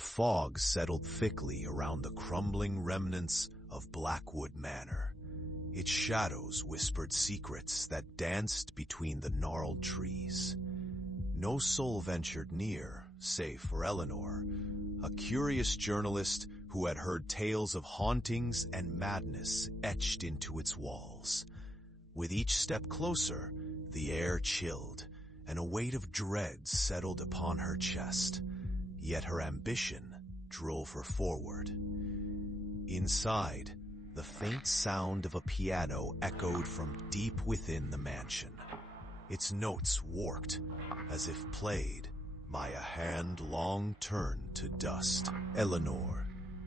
fog settled thickly around the crumbling remnants of Blackwood Manor. Its shadows whispered secrets that danced between the gnarled trees. No soul ventured near, save for Eleanor, a curious journalist who had heard tales of hauntings and madness etched into its walls. With each step closer, the air chilled, and a weight of dread settled upon her chest. Yet her ambition drove her forward. Inside, the faint sound of a piano echoed from deep within the mansion. Its notes warped, as if played by a hand long turned to dust. Eleanor,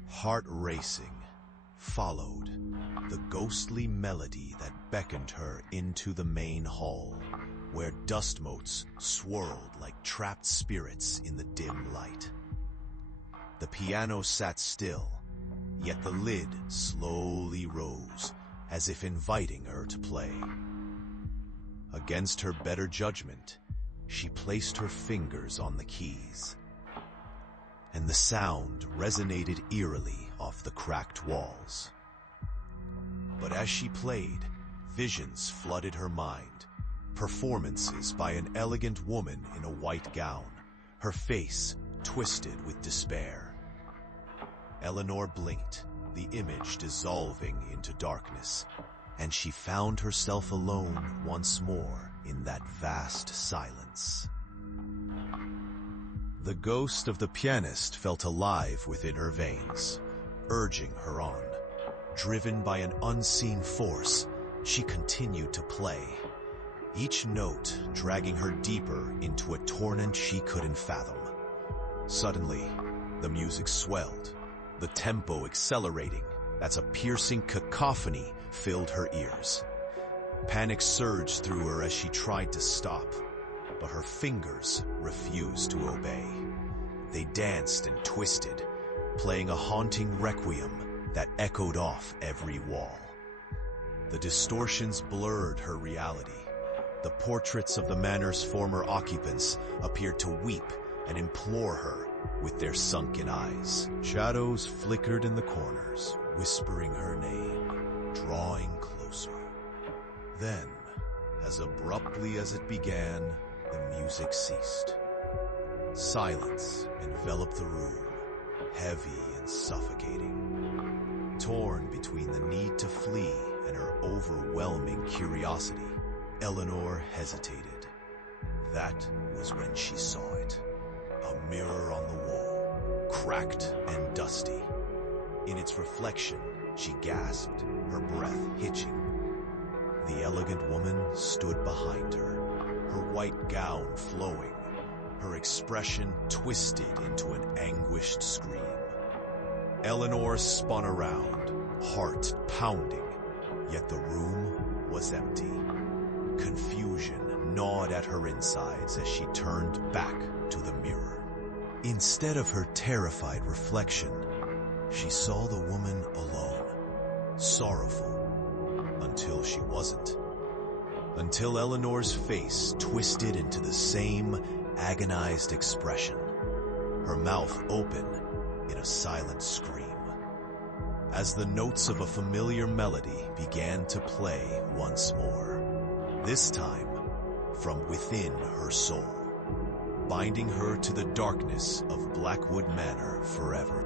heart racing, followed the ghostly melody that beckoned her into the main hall, where dust motes swirled like trapped spirits in the dim light. The piano sat still, yet the lid slowly rose, as if inviting her to play. Against her better judgment, she placed her fingers on the keys, and the sound resonated eerily off the cracked walls. But as she played, visions flooded her mind. Performances by an elegant woman in a white gown, her face twisted with despair. Eleanor blinked, the image dissolving into darkness, and she found herself alone once more in that vast silence. The ghost of the pianist felt alive within her veins, urging her on. Driven by an unseen force, she continued to play, each note dragging her deeper into a torment she couldn't fathom. Suddenly, the music swelled, the tempo accelerating as a piercing cacophony filled her ears. Panic surged through her as she tried to stop, but her fingers refused to obey. They danced and twisted, playing a haunting requiem that echoed off every wall. The distortions blurred her reality. The portraits of the manor's former occupants appeared to weep and implore her with their sunken eyes. Shadows flickered in the corners, whispering her name, drawing closer. Then, as abruptly as it began, the music ceased. Silence enveloped the room, heavy and suffocating. Torn between the need to flee and her overwhelming curiosity, Eleanor hesitated. That was when she saw it. A mirror on the wall, cracked and dusty. In its reflection, she gasped, her breath hitching. The elegant woman stood behind her, her white gown flowing, her expression twisted into an anguished scream. Eleanor spun around, heart pounding, yet the room was empty. Confusion gnawed at her insides as she turned back to the mirror. Instead of her terrified reflection, she saw the woman alone, sorrowful, until she wasn't. Until Eleanor's face twisted into the same agonized expression, her mouth open in a silent scream. As the notes of a familiar melody began to play once more, this time from within her soul, binding her to the darkness of Blackwood Manor forever.